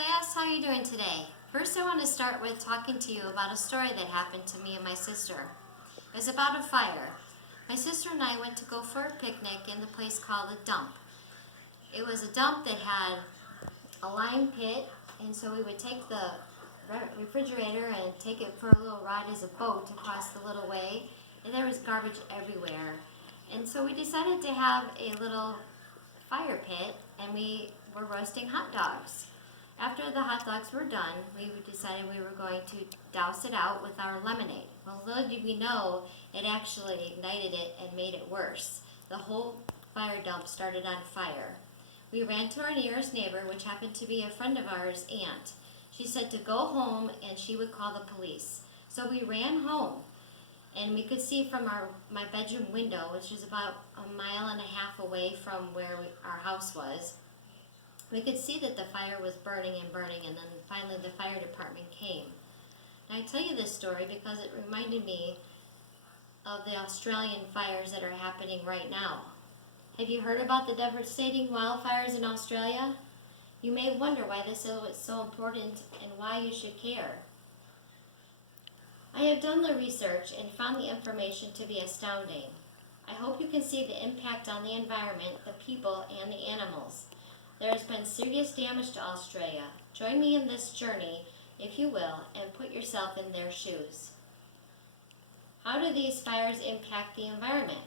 class, how are you doing today? First I want to start with talking to you about a story that happened to me and my sister. It was about a fire. My sister and I went to go for a picnic in the place called a dump. It was a dump that had a lime pit, and so we would take the refrigerator and take it for a little ride as a boat across the little way, and there was garbage everywhere. And so we decided to have a little fire pit, and we were roasting hot dogs. After the hot dogs were done, we decided we were going to douse it out with our lemonade. Well, little did we know, it actually ignited it and made it worse. The whole fire dump started on fire. We ran to our nearest neighbor, which happened to be a friend of ours' aunt. She said to go home and she would call the police. So we ran home, and we could see from my bedroom window, which is about 1.5 miles away from where our house was. We could see that the fire was burning, and then finally the fire department came. And I tell you this story because it reminded me of the Australian fires that are happening right now. Have you heard about the devastating wildfires in Australia? You may wonder why this is so important and why you should care. I have done the research and found the information to be astounding. I hope you can see the impact on the environment, the people, and the animals. There has been serious damage to Australia. Join me in this journey, if you will, and put yourself in their shoes. How do these fires impact the environment?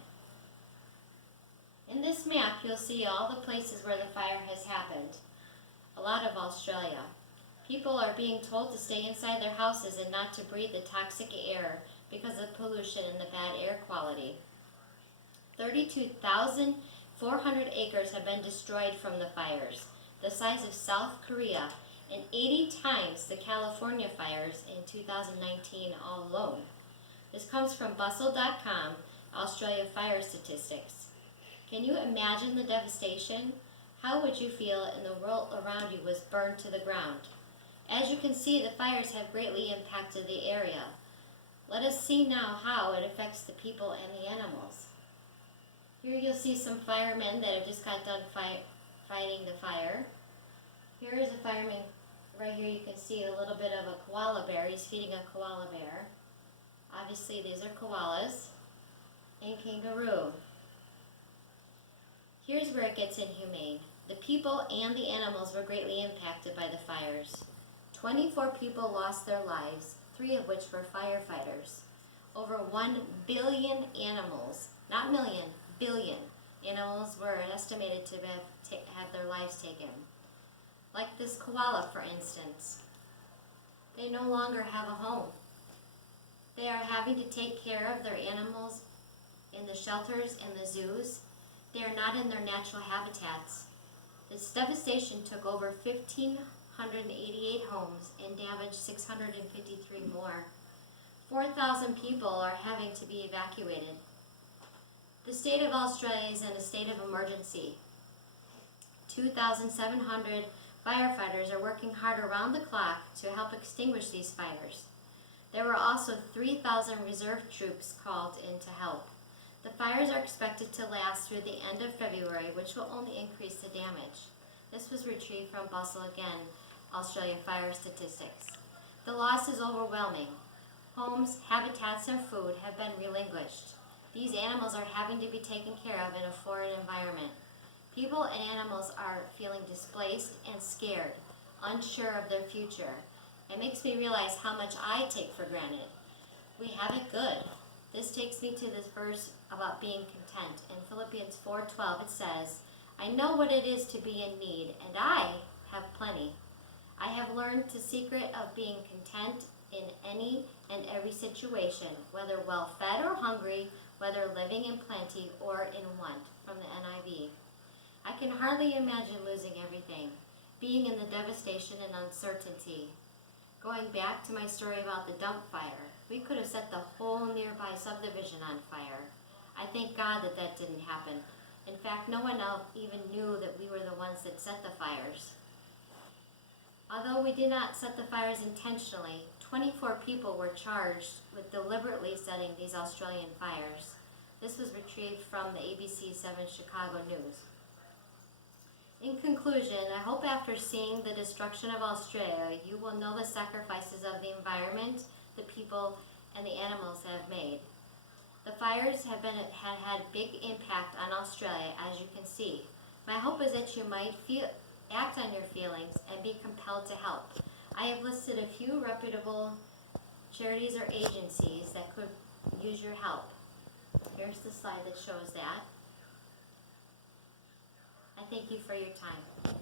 In this map, you'll see all the places where the fire has happened. A lot of Australia. People are being told to stay inside their houses and not to breathe the toxic air because of pollution and the bad air quality. 32,400 acres have been destroyed from the fires, the size of South Korea, and 80 times the California fires in 2019 alone. This comes from Bustle.com, Australia Fire Statistics. Can you imagine the devastation? How would you feel if the world around you was burned to the ground? As you can see, the fires have greatly impacted the area. Let us see now how it affects the people and the animals. Here you'll see some firemen that have just got done fighting the fire. Here is a fireman. Right here you can see a little bit of a koala bear. He's feeding a koala bear. Obviously these are koalas and kangaroo. Here's where it gets inhumane. The people and the animals were greatly impacted by the fires. 24 people lost their lives, 3 of which were firefighters. Over 1 billion animals, not million, billion animals were estimated to have their lives taken. Like this koala, for instance. They no longer have a home. They are having to take care of their animals in the shelters and the zoos. They are not in their natural habitats. This devastation took over 1,588 homes and damaged 653 more. 4,000 people are having to be evacuated. The state of Australia is in a state of emergency. 2,700 firefighters are working hard around the clock to help extinguish these fires. There were also 3,000 reserve troops called in to help. The fires are expected to last through the end of February, which will only increase the damage. This was retrieved from Bustle again, Australia Fire Statistics. The loss is overwhelming. Homes, habitats, and food have been relinquished. These animals are having to be taken care of in a foreign environment. People and animals are feeling displaced and scared, unsure of their future. It makes me realize how much I take for granted. We have it good. This takes me to this verse about being content. In Philippians 4:12 it says, I know what it is to be in need, and I have plenty. I have learned the secret of being content in any and every situation, whether well-fed or hungry, whether living in plenty or in want, from the NIV. I can hardly imagine losing everything, being in the devastation and uncertainty. Going back to my story about the dump fire, we could have set the whole nearby subdivision on fire. I thank God that that didn't happen. In fact, no one else even knew that we were the ones that set the fires. Although we did not set the fires intentionally, 24 people were charged with deliberately setting these Australian fires. This was retrieved from the ABC 7 Chicago News. In conclusion, I hope after seeing the destruction of Australia, you will know the sacrifices of the environment, the people, and the animals have made. The fires have had big impact on Australia, as you can see. My hope is that you might act on your feelings and be compelled to help. I have listed a few reputable charities or agencies that could use your help. Here's the slide that shows that. I thank you for your time.